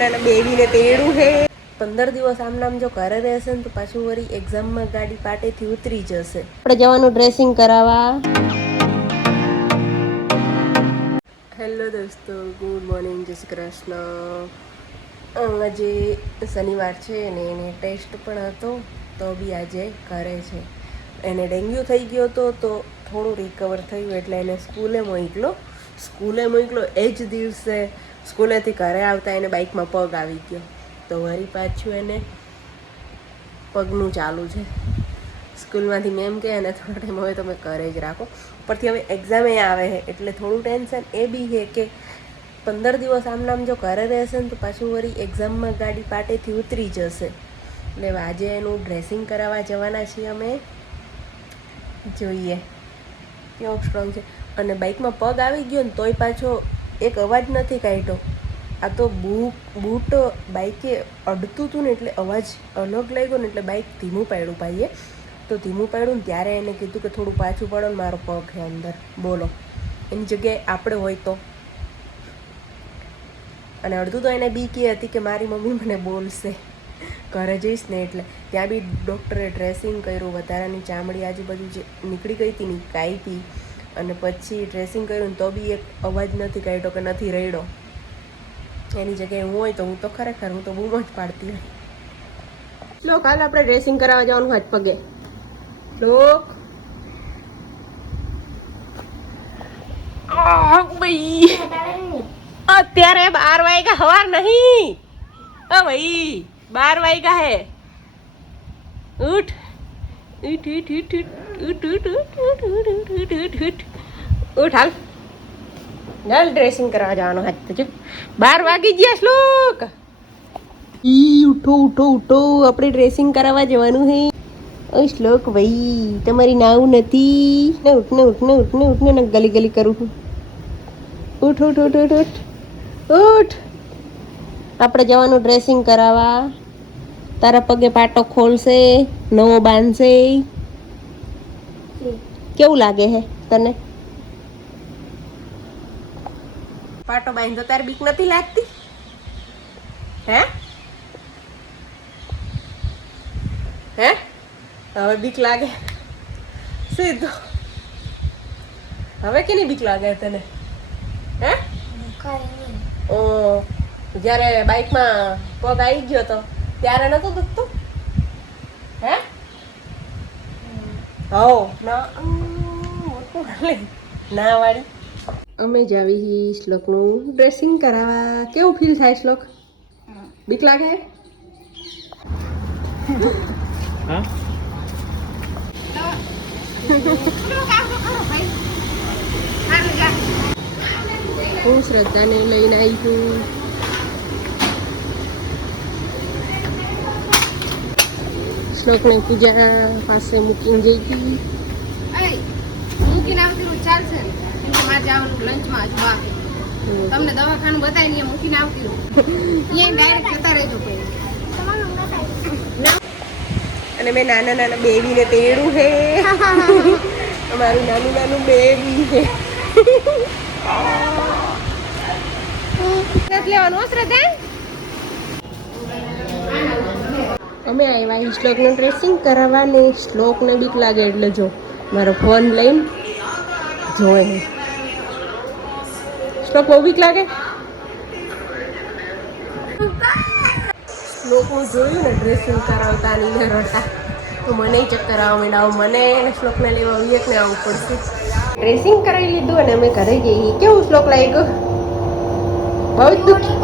બેબીને તેડું હે 15 દિવસ આમ નામ જો ઘરે રહેશે ને તો પાછું વળી એક્ઝામમાં ગાડી પાટેથી ઉતરી જશે. આપણે જવાનું ડ્રેસિંગ કરાવવા. હેલો દોસ્તો, ગુડ મોર્નિંગ, જય શ્રી કૃષ્ણ. આજે શનિવાર છે ને એને ટેસ્ટ પણ હતો તો બી આજે ઘરે છે. એને ડેન્ગ્યુ થઈ ગયો હતો તો થોડું રિકવર થયું એટલે એને સ્કૂલે મોકલો એ જ દિવસે સ્કૂલેથી ઘરે આવતા એને બાઇકમાં પગ આવી ગયો તો વળી પાછું એને પગનું ચાલુ છે. સ્કૂલમાંથી મેમ કહે અને થોડો ટાઈમ હવે તમે ઘરે જ રાખો. ઉપરથી હવે એક્ઝામે આવે છે એટલે થોડું ટેન્શન એ બી છે કે 15 દિવસ આમ નામ જો ઘરે રહેશે ને તો પાછું વળી એક્ઝામમાં ગાડી પાટેથી ઉતરી જશે. એટલે આજે એનું ડ્રેસિંગ કરાવવા જવાના છીએ અમે. જોઈએ કેવો સ્ટ્રોંગ છે. અને બાઇકમાં પગ આવી ગયો ને તોય પાછો એક અવાજ નથી કાઢ્યો. આ તો બૂટ બાઇકે અડતું હતું ને એટલે અવાજ અલગ લાગ્યો ને એટલે બાઇક ધીમું પાડ્યું ભાઈએ. તો ધીમું પાડ્યું ને ત્યારે એને કીધું કે થોડું પાછું પડો ને મારો પગ છે અંદર. બોલો, એની જગ્યાએ આપણે હોય તો. અને અડધું તો એને બીક એ હતી કે મારી મમ્મી મને બોલશે ઘરે જઈશ ને એટલે. ત્યાં બી ડૉક્ટરે ડ્રેસિંગ કર્યું, વધારાની ચામડી આજુબાજુ જે નીકળી ગઈ હતી ને કાપી અને પછી ડ્રેસિંગ કર્યું ને તો બી એક અવાજ નથી કાઢ્યો કે નથી રેડો. એની જગ્યાએ હું હોય તો હું તો ખરેખર હું તો બૂમ જ પાડતી હોય. લોક હાલ આપણે ડ્રેસિંગ કરાવવા જવાનું હાથ પગે. લોક અત્યારે 12 વાગ્યા હવાર નહીં. ભાઈ 12 વાગ્યા હે. ઉઠ ઉઠ ઉઠ ઉઠ ઉઠ ઉઠ ઉઠ ઉઠ ઉઠ ઉઠ ઉઠ હાલ ચાલ ડ્રેસિંગ કરવા જવાનું હાથ તો 12 વાગી ગયા. શ્લોક ઉઠો ઉઠો ઉઠો, આપણે ડ્રેસિંગ કરાવવા જવાનું હે. શ્લોક ભાઈ તમારી નાવ નથી ને. ઉઠ ને ઉઠ ને ઉઠ ને ઉઠ ને ગલી ગલી કરું છું. ઉઠ ઉઠ ઉઠ ઉઠ ઉઠ ઉઠ. આપણે જવાનું ડ્રેસિંગ કરાવવા. તારા પગે પાટો ખોલશે, નવો બાંધશે. કેવું લાગે હે તને? પાટો બાંધો તારે બીક નથી લાગતી? હે હે હવે બીક લાગે સીધો. હવે કેની બીક લાગે તને? હે ઓ જ્યારે બાઇકમાં પગ આવી ગયો તો ત્યારે નતો દુખતું? હે હો ના વાળી. અમે જ આવી શ્લોકનું ડ્રેસિંગ કરાવવા. કેવું ફીલ થાય શ્લોક? બીક લાગે? હા હું શ્રદ્ધાને લઈને આવી છું. શ્લોકને પૂજા પાસે મૂકીને જઈ હતી. મૂકીને આવતી રહું ચાલશે ને? મારે જવાનું લંચમાં હજુ બાકી. તમને દવાખાનું બતાવીને મૂકીને આવતી રહું. અહીંયા ડાયરેક્ટ જતા રહેજો પછી. અને મેં નાના નાના બેબીને તેડું હે. અમારું નાનું નાનું બેબી હે. લેવાનું શ્રદ્ધા. અમે આવ્યા શ્લોકનું ડ્રેસિંગ કરાવવા ને શ્લોકને બીક લાગે એટલે જો મારો ફોન લઈને જોવે. શ્લોક બહુ બીક લાગે. શ્લોકનું જોયું ને ડ્રેસિંગ કરાવતા ને રડતા તો મને ચક્કર આવવા માંડ્યા. મને એને શ્લોકને લેવા વિવેકને આવવું પડશે. ડ્રેસિંગ કરાવી લીધું અને અમે ઘરે જઈએ. કેવું શ્લોક લાગ્યું? બહુ જ દુઃખી.